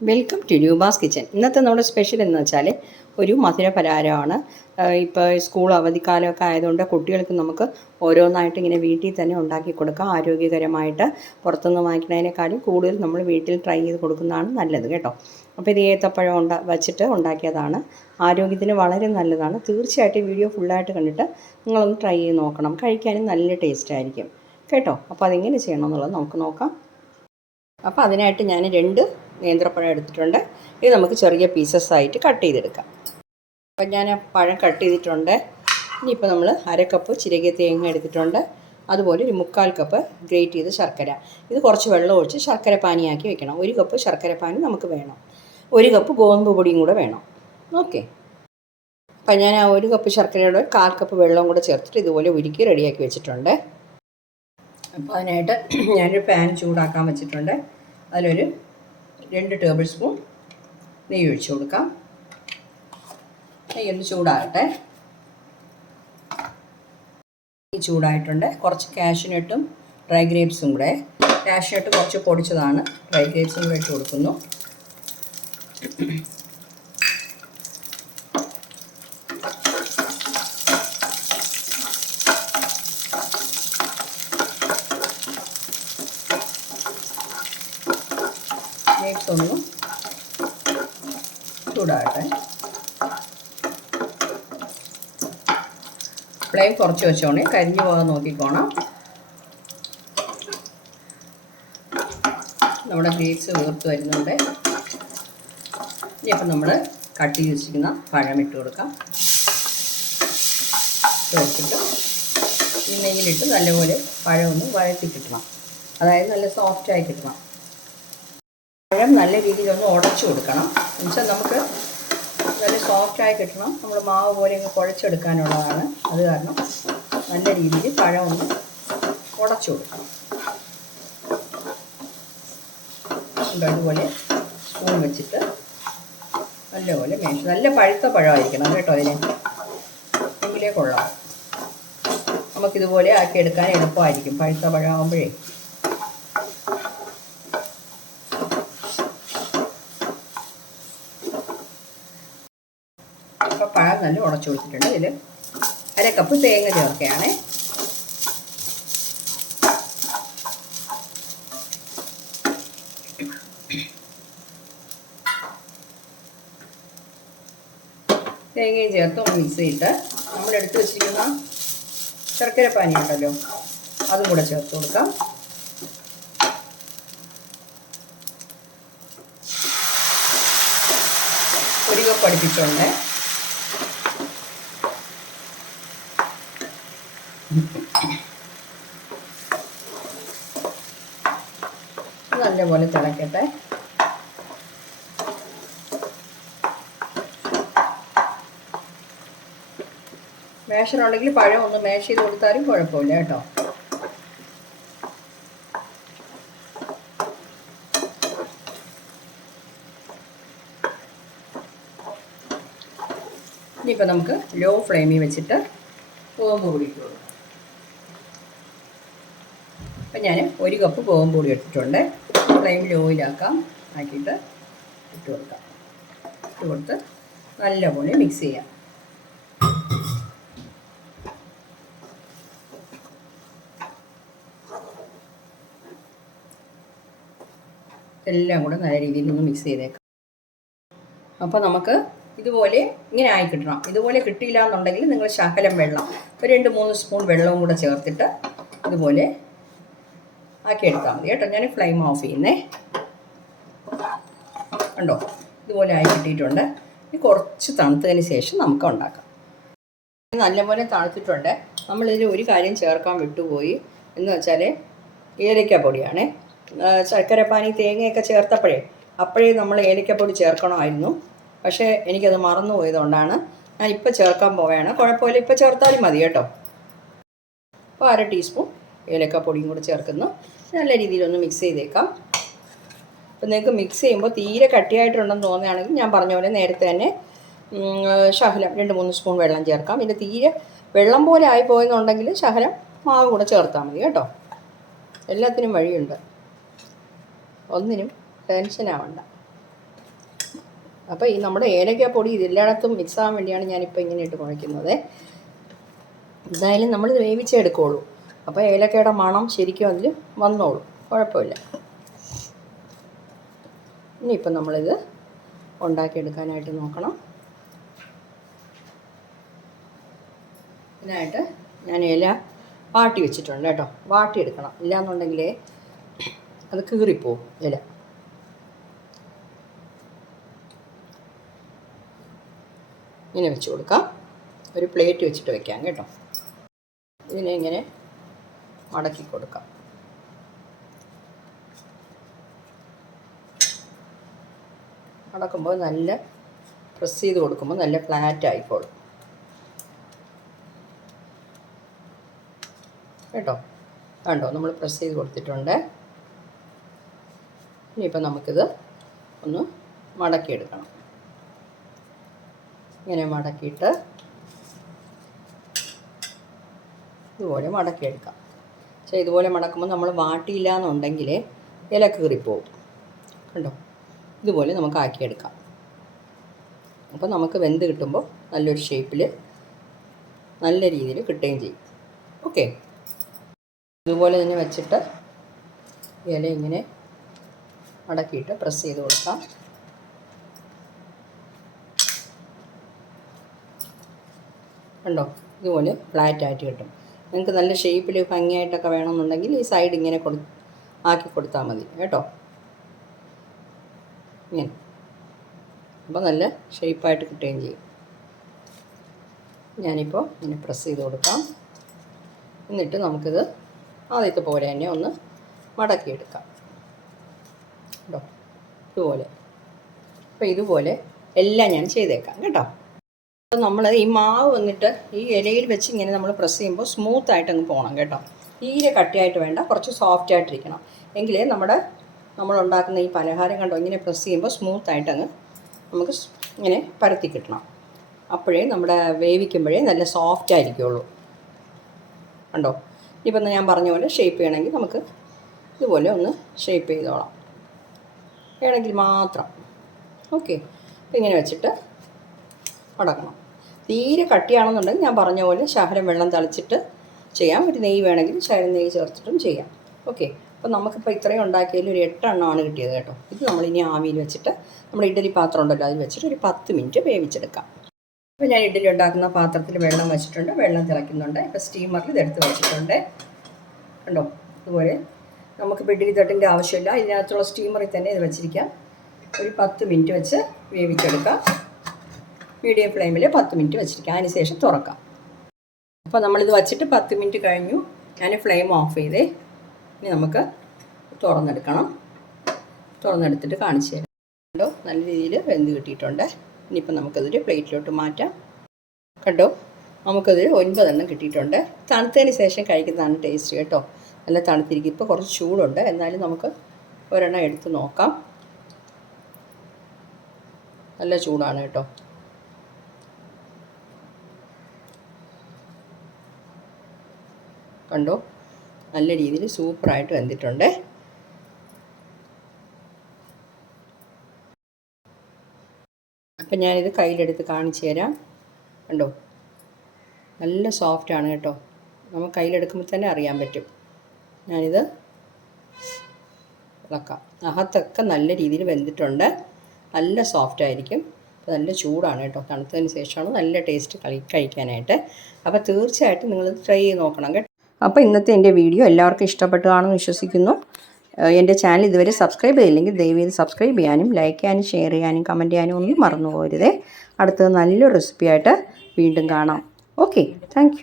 Welcome to Roopa's kitchen ഇന്നത്തെ നമ്മുടെ special എന്ന് വെച്ചാൽ ഒരു മധുര പലഹാരമാണ്. ഇപ്പോൾ സ്കൂൾ അവധിക്കാലമൊക്കെ ആയതുകൊണ്ട് കുട്ടികൾക്ക് നമുക്ക് ഓരോന്നായിട്ട് ഇങ്ങനെ വീട്ടിൽ തന്നെ ഉണ്ടാക്കി കൊടുക്കാം. ആരോഗ്യകരമായിട്ട് പുറത്തുനിന്ന് വാങ്ങിക്കുന്നതിനേക്കാളും കൂടുതൽ നമ്മൾ വീട്ടിൽ ട്രൈ ചെയ്ത് കൊടുക്കുന്നതാണ് നല്ലത് കേട്ടോ. അപ്പോൾ ഇത് ഏത്തപ്പഴം ഉണ്ടാ വച്ചിട്ട് ഉണ്ടാക്കിയതാണ്. ആരോഗ്യത്തിന് വളരെ നല്ലതാണ്. തീർച്ചയായിട്ടും വീഡിയോ ഫുള്ളായിട്ട് കണ്ടിട്ട് നിങ്ങളൊന്ന് ട്രൈ ചെയ്ത് നോക്കണം. കഴിക്കാനും നല്ല ടേസ്റ്റ് ആയിരിക്കും. കേട്ടോ? അപ്പോൾ അതെങ്ങനെ ചെയ്യണം എന്നുള്ളത് നമുക്ക് നോക്കാം. അപ്പോൾ അതിനായിട്ട് ഞാൻ രണ്ട് നേന്ത്രപ്പഴം എടുത്തിട്ടുണ്ട്. ഇത് നമുക്ക് ചെറിയ പീസസ് ആയിട്ട് കട്ട് ചെയ്തെടുക്കാം. അപ്പം ഞാൻ പഴം കട്ട് ചെയ്തിട്ടുണ്ട്. ഇനിയിപ്പോൾ നമ്മൾ അര കപ്പ് ചിരകിയ തേങ്ങ എടുത്തിട്ടുണ്ട്. അതുപോലെ ഒരു മുക്കാൽ കപ്പ് ഗ്രേറ്റ് ചെയ്ത ശർക്കര. ഇത് കുറച്ച് വെള്ളം ഒഴിച്ച് ശർക്കര പാനിയാക്കി വെക്കണം. ഒരു കപ്പ് ശർക്കര പാനി നമുക്ക് വേണം. ഒരു കപ്പ് ഗോതമ്പ് പൊടിയും കൂടെ വേണം. ഓക്കെ അപ്പം ഞാൻ ആ ഒരു കപ്പ് ശർക്കരയുടെ കാൽ കപ്പ് വെള്ളവും കൂടെ ചേർത്തിട്ട് ഇതുപോലെ ഉരുക്കി റെഡിയാക്കി വെച്ചിട്ടുണ്ട്. അപ്പോൾ അതിനായിട്ട് ഞാനൊരു പാൻ ചൂടാക്കാൻ വെച്ചിട്ടുണ്ട്. അതിലൊരു രണ്ട് ടേബിൾ സ്പൂൺ നെയ്യ് ഒഴിച്ചു കൊടുക്കാം. നെയ്യ് ഒന്ന് ചൂടാകട്ടെ. നെയ്യ് ചൂടായിട്ടുണ്ട്. കുറച്ച് കാഷ്യൂനട്ടും ഡ്രൈ ഗ്രേപ്സും കൂടെ. കാഷ്യൂനട്ട് കുറച്ച് പൊടിച്ചതാണ്. ഡ്രൈ ഗ്രേപ്സും കൂടെ ഇട്ട് കൊടുക്കുന്നു. ഒന്ന് ചൂടാകട്ടെ. ഫ്ലെയിം കുറച്ച് വെച്ചോണേ. കരിഞ്ഞു പോകാൻ നോക്കിക്കോണം നമ്മുടെ ബീഫ്സ് വീർത്ത് വരുന്നുണ്ട്. ഇനിയിപ്പം നമ്മൾ കട്ട് ചെയ്ത് വെച്ചിരിക്കുന്ന പഴം ഇട്ട് കൊടുക്കാം. ചോദിച്ചിട്ട് ഈ നല്ലപോലെ പഴം ഒന്ന് വഴറ്റി കിട്ടണം. അതായത് നല്ല സോഫ്റ്റായി കിട്ടണം. പഴം നല്ല രീതിയിൽ ഒന്ന് ഉടച്ചു കൊടുക്കണം. എന്നുവെച്ചാൽ നമുക്ക് നല്ല സോഫ്റ്റായി കിട്ടണം. നമ്മൾ മാവ് പോലെ ഇങ്ങ് കുഴച്ചെടുക്കാനുള്ളതാണ്. അത് കാരണം നല്ല രീതിയിൽ പഴം ഒന്ന് ഉടച്ചു കൊടുക്കണം. അതുപോലെ സ്പൂൺ വെച്ചിട്ട് നല്ലപോലെ മേശ നല്ല പഴുത്ത പഴമായിരിക്കണം കേട്ടോ അതിന്. എങ്കിലേ കൊള്ളാം നമുക്കിതുപോലെ ആക്കിയെടുക്കാൻ എളുപ്പമായിരിക്കും. പഴുത്ത പഴമാകുമ്പോഴേ അപ്പോൾ നല്ല കൊടുത്തിട്ടുണ്ട് ഇതിൽ അര കപ്പ് തേങ്ങ ചേർക്കുകയാണ്. തേങ്ങയും ചേർത്ത് ഒന്ന് മിക്സ് ചെയ്തിട്ട് നമ്മൾ എടുത്തു വെച്ചിരിക്കുന്ന ശർക്കര പാനി ഉണ്ടല്ലോ അതും കൂടെ ചേർത്ത് കൊടുക്കാം. ഒരു കപ്പ് അടുപ്പിച്ചുണ്ട് നല്ലപോലെ തിളക്കട്ടെ. മേഷറുണ്ടെങ്കിൽ പഴം ഒന്ന് മേഷ് ചെയ്ത് കൊടുത്താലും കുഴപ്പമില്ല കേട്ടോ. ഇനിയിപ്പോൾ നമുക്ക് ലോ ഫ്ലെയിമിൽ വെച്ചിട്ട് ഗോതമ്പ് പൊടി ഇട്ട് കൊടുക്കാം. അപ്പം ഞാൻ ഒരു കപ്പ് ഗോതമ്പ് പൊടി എടുത്തിട്ടുണ്ട് ഫ്ലെയിം ലോയിലാക്കാം ആക്കിയിട്ട് ഇട്ട് കൊടുക്കാം. ഇട്ട് കൊടുത്ത് നല്ലപോലെ മിക്സ് ചെയ്യാം. എല്ലാം കൂടെ നല്ല രീതിയിൽ ഒന്ന് മിക്സ് ചെയ്തേക്കാം. അപ്പോൾ നമുക്ക് ഇതുപോലെ ഇങ്ങനെ ആയി കിട്ടണം. ഇതുപോലെ കിട്ടിയില്ല എന്നുണ്ടെങ്കിൽ നിങ്ങൾ ശകലം വെള്ളം ഒരു രണ്ട് മൂന്ന് സ്പൂൺ വെള്ളവും കൂടെ ചേർത്തിട്ട് ഇതുപോലെ ആക്കിയെടുത്താൽ മതി കേട്ടോ. ഞാൻ ഫ്ലെയിം ഓഫ് ചെയ്യുന്നേ. ഉണ്ടോ ഇതുപോലെ ആയി കിട്ടിയിട്ടുണ്ട്. ഇനി കുറച്ച് തണുത്തതിന് ശേഷം നമുക്ക് ഉണ്ടാക്കാം. നല്ലപോലെ തണുത്തിട്ടുണ്ട്. നമ്മളിതിൽ ഒരു കാര്യം ചേർക്കാൻ വിട്ടുപോയി. എന്ന് വെച്ചാൽ ഏലക്ക ശർക്കര ശർക്കരപ്പാനി തേങ്ങയൊക്കെ ചേർത്തപ്പോഴേ അപ്പോഴേ നമ്മൾ ഏലക്കപ്പൊടി ചേർക്കണമായിരുന്നു. പക്ഷേ എനിക്കത് മറന്നു പോയതുകൊണ്ടാണ് ഞാൻ ഇപ്പോൾ ചേർക്കാൻ പോവുകയാണ്. കുഴപ്പമില്ല ഇപ്പോൾ ചേർത്താലും മതി കേട്ടോ. അപ്പോൾ അര ടീസ്പൂൺ ഏലക്കപ്പൊടിയും കൂടി ചേർക്കുന്നു. നല്ല രീതിയിലൊന്ന് മിക്സ് ചെയ്തേക്കാം. അപ്പോൾ നിങ്ങൾക്ക് മിക്സ് ചെയ്യുമ്പോൾ തീരെ കട്ടിയായിട്ടുണ്ടെന്ന് തോന്നുകയാണെങ്കിൽ ഞാൻ പറഞ്ഞ പോലെ നേരത്തെ തന്നെ ശകലം രണ്ട് മൂന്ന് സ്പൂൺ വെള്ളം ചേർക്കാം. പിന്നെ തീരെ വെള്ളം പോലെ ആയി പോയെന്നുണ്ടെങ്കിൽ ശകലം മാവ് കൂടെ ചേർത്താൽ മതി കേട്ടോ. എല്ലാത്തിനും വഴിയുണ്ട്. ഒന്നിനും ടെൻഷൻ ആവണ്ട. അപ്പോൾ ഈ നമ്മുടെ ഏലക്കാപ്പൊടി പൊടി ഇതെല്ലായിടത്തും മിക്സ് ആവാൻ വേണ്ടിയാണ് ഞാനിപ്പോൾ ഇങ്ങനെ ഇട്ട് കുഴയ്ക്കുന്നത്. എന്തായാലും നമ്മൾ വേവിച്ചെടുക്കുള്ളൂ. അപ്പോൾ ഏലക്കയുടെ മണം ശരിക്കും അതിൽ വന്നോളൂ. കുഴപ്പമില്ല. ഇനിയിപ്പം നമ്മളിത് ഉണ്ടാക്കിയെടുക്കാനായിട്ട് നോക്കണം. ഇതിനായിട്ട് ഞാൻ ഇല വാട്ടി വെച്ചിട്ടുണ്ട് കേട്ടോ. വാട്ടിയെടുക്കണം ഇല്ലയെന്നുണ്ടെങ്കിൽ അത് കീറിപ്പോവും ഇല. ഇങ്ങനെ വെച്ച് കൊടുക്കാം. ഒരു പ്ലേറ്റ് വെച്ചിട്ട് വെക്കാം കേട്ടോ. ഇതിനെ ഇങ്ങനെ മടക്കി കൊടുക്കാം. മടക്കുമ്പോൾ നല്ല പ്രസ് ചെയ്ത് കൊടുക്കുമ്പോൾ നല്ല ഫ്ലാറ്റ് ആയിക്കോളും. കേട്ടോ? കണ്ടോ? നമ്മൾ പ്രസ് ചെയ്ത് കൊടുത്തിട്ടുണ്ട്. ഇനിയിപ്പോൾ നമുക്കിത് ഒന്ന് മടക്കിയെടുക്കണം. ഇങ്ങനെ മടക്കിയിട്ട് ഇതുപോലെ മടക്കിയെടുക്കാം. പക്ഷേ ഇതുപോലെ മടക്കുമ്പോൾ നമ്മൾ വാട്ടിയില്ല എന്നുണ്ടെങ്കിൽ ഇല കീറിപ്പോവും. കണ്ടോ? ഇതുപോലെ നമുക്ക് ആക്കിയെടുക്കാം. അപ്പോൾ നമുക്ക് വെന്ത് കിട്ടുമ്പോൾ നല്ലൊരു ഷേപ്പിൽ നല്ല രീതിയിൽ കിട്ടുകയും ചെയ്യും. ഓക്കെ ഇതുപോലെ തന്നെ വെച്ചിട്ട് ഇല ഇങ്ങനെ മടക്കിയിട്ട് പ്രസ് ചെയ്ത് കൊടുക്കാം. കണ്ടോ? ഇതുപോലെ ഫ്ലാറ്റ് ആയിട്ട് കിട്ടും. നിങ്ങൾക്ക് നല്ല ഷേപ്പിൽ ഭംഗിയായിട്ടൊക്കെ വേണമെന്നുണ്ടെങ്കിൽ ഈ സൈഡ് ഇങ്ങനെ കൊടു ആക്കി കൊടുത്താൽ മതി കേട്ടോ? ഇങ്ങനെ. അപ്പോൾ നല്ല ഷേപ്പായിട്ട് കിട്ടുകയും ചെയ്യും. ഞാനിപ്പോൾ ഇങ്ങനെ പ്രസ് ചെയ്ത് കൊടുക്കാം. എന്നിട്ട് നമുക്കിത് ആദ്യത്തെ പോലെ തന്നെ ഒന്ന് മടക്കിയെടുക്കാം. കേട്ടോ? ഇതുപോലെ. അപ്പോൾ ഇതുപോലെ എല്ലാം ഞാൻ ചെയ്തേക്കാം കേട്ടോ? അപ്പോൾ നമ്മൾ ഈ മാവ് വന്നിട്ട് ഈ ഇലയിൽ വെച്ച് ഇങ്ങനെ നമ്മൾ പ്രസ് ചെയ്യുമ്പോൾ സ്മൂത്ത് ആയിട്ട് അങ്ങ് പോകണം കേട്ടോ. തീരെ കട്ടിയായിട്ട് വേണ്ട കുറച്ച് സോഫ്റ്റ് ആയിട്ടിരിക്കണം. എങ്കിലേ നമ്മുടെ നമ്മൾ ഉണ്ടാക്കുന്ന ഈ പലഹാരം കണ്ടോ ഇങ്ങനെ പ്രസ് ചെയ്യുമ്പോൾ സ്മൂത്ത് ആയിട്ട് അങ്ങ് നമുക്ക് ഇങ്ങനെ പരത്തി കിട്ടണം. അപ്പോഴേ നമ്മുടെ വേവിക്കുമ്പോഴേ നല്ല സോഫ്റ്റ് ആയിരിക്കുള്ളൂ. കണ്ടോ? ഇപ്പം ഞാൻ പറഞ്ഞ പോലെ ഷേപ്പ് ചെയ്യണമെങ്കിൽ നമുക്ക് ഇതുപോലെ ഒന്ന് ഷേപ്പ് ചെയ്തോളാം. വേണമെങ്കിൽ മാത്രം. ഓക്കെ ഇങ്ങനെ വെച്ചിട്ട് മടക്കണം തീരെ കട്ടിയാണെന്നുണ്ടെങ്കിൽ ഞാൻ പറഞ്ഞ പോലെ ശകലം വെള്ളം തളിച്ചിട്ട് ചെയ്യാം. ഒരു നെയ്യ് വേണമെങ്കിൽ ശകലം നെയ്യ് ചേർത്തിട്ടും ചെയ്യാം. ഓക്കെ. അപ്പോൾ നമുക്കിപ്പോൾ ഇത്രയും ഉണ്ടാക്കിയതിൽ ഒരു എട്ടെണ്ണമാണ് കിട്ടിയത് കേട്ടോ. ഇത് നമ്മളിനി ആവിയിൽ വെച്ചിട്ട് നമ്മുടെ ഇഡ്ഡലി പാത്രം ഉണ്ടല്ലോ അതിൽ വെച്ചിട്ട് ഒരു പത്ത് മിനിറ്റ് വേവിച്ചെടുക്കാം. അപ്പോൾ ഞാൻ ഇഡ്ഡലി ഉണ്ടാക്കുന്ന പാത്രത്തിൽ വെള്ളം വെച്ചിട്ടുണ്ട് വെള്ളം തിളയ്ക്കുന്നുണ്ട്. ഇപ്പോൾ സ്റ്റീമറിൽ ഇതെടുത്ത് വെച്ചിട്ടുണ്ട്. കണ്ടോ? അതുപോലെ നമുക്കിപ്പോൾ ഇഡ്ഡലി തട്ടിന്റെ ആവശ്യമില്ല. ഇതിനകത്തുള്ള സ്റ്റീമറിൽ തന്നെ ഇത് വെച്ചിരിക്കാം. ഒരു പത്ത് മിനിറ്റ് വെച്ച് വേവിച്ചെടുക്കാം. മീഡിയം ഫ്ലെയിമിൽ പത്ത് മിനിറ്റ് വെച്ചിരിക്കാം. അതിന് ശേഷം തുറക്കാം. അപ്പോൾ നമ്മളിത് വച്ചിട്ട് പത്ത് മിനിറ്റ് കഴിഞ്ഞു. ഞാൻ ഫ്ലെയിം ഓഫ് ചെയ്തേ. ഇനി നമുക്ക് തുറന്നെടുക്കണം. തുറന്നെടുത്തിട്ട് കാണിച്ചു തരാം. കണ്ടോ? നല്ല രീതിയിൽ വെന്ത് കിട്ടിയിട്ടുണ്ട്. ഇനിയിപ്പോൾ നമുക്കതൊരു പ്ലേറ്റിലോട്ട് മാറ്റാം. കണ്ടോ? നമുക്കതൊരു ഒൻപതെണ്ണം കിട്ടിയിട്ടുണ്ട്. തണുത്തതിന് ശേഷം കഴിക്കുന്നതാണ് ടേസ്റ്റ് കേട്ടോ. നല്ല തണുത്തിരിക്കും. ഇപ്പോൾ കുറച്ച് ചൂടുണ്ട്. എന്നാലും നമുക്ക് ഒരെണ്ണം എടുത്ത് നോക്കാം. നല്ല ചൂടാണ് കേട്ടോ. കണ്ടോ? നല്ല രീതിയിൽ സൂപ്പറായിട്ട് വെന്തിട്ടുണ്ട്. അപ്പം ഞാനിത് കയ്യിലെടുത്ത് കാണിച്ചു തരാം. കണ്ടോ? നല്ല സോഫ്റ്റാണ് കേട്ടോ. നമുക്ക് കയ്യിലെടുക്കുമ്പോൾ തന്നെ അറിയാൻ പറ്റും. ഞാനിത് ഇളക്കാം. അകത്തൊക്കെ നല്ല രീതിയിൽ വെന്തിട്ടുണ്ട്. നല്ല സോഫ്റ്റ് ആയിരിക്കും. അപ്പോൾ നല്ല ചൂടാണ് കേട്ടോ. തണുത്തതിന് ശേഷമാണ് നല്ല ടേസ്റ്റ് കളി കഴിക്കാനായിട്ട്. അപ്പോൾ തീർച്ചയായിട്ടും നിങ്ങൾ ട്രൈ ചെയ്ത് നോക്കണം കേട്ടോ. അപ്പോൾ ഇന്നത്തെ എന്റെ വീഡിയോ എല്ലാവർക്കും ഇഷ്ടപ്പെട്ടതാണെന്ന് വിശ്വസിക്കുന്നു. എന്റെ ചാനൽ ഇതുവരെ സബ്സ്ക്രൈബ് ചെയ്തില്ലെങ്കിൽ ദയവേത് സബ്സ്ക്രൈബ് ചെയ്യാനും ലൈക്ക് ചെയ്യാനും ഷെയർ ചെയ്യാനും കമന്റ് ചെയ്യാനും ഒന്നും മറന്നു പോകരുതേ അടുത്തത് നല്ലൊരു റെസിപ്പിയായിട്ട് വീണ്ടും കാണാം. Okay thank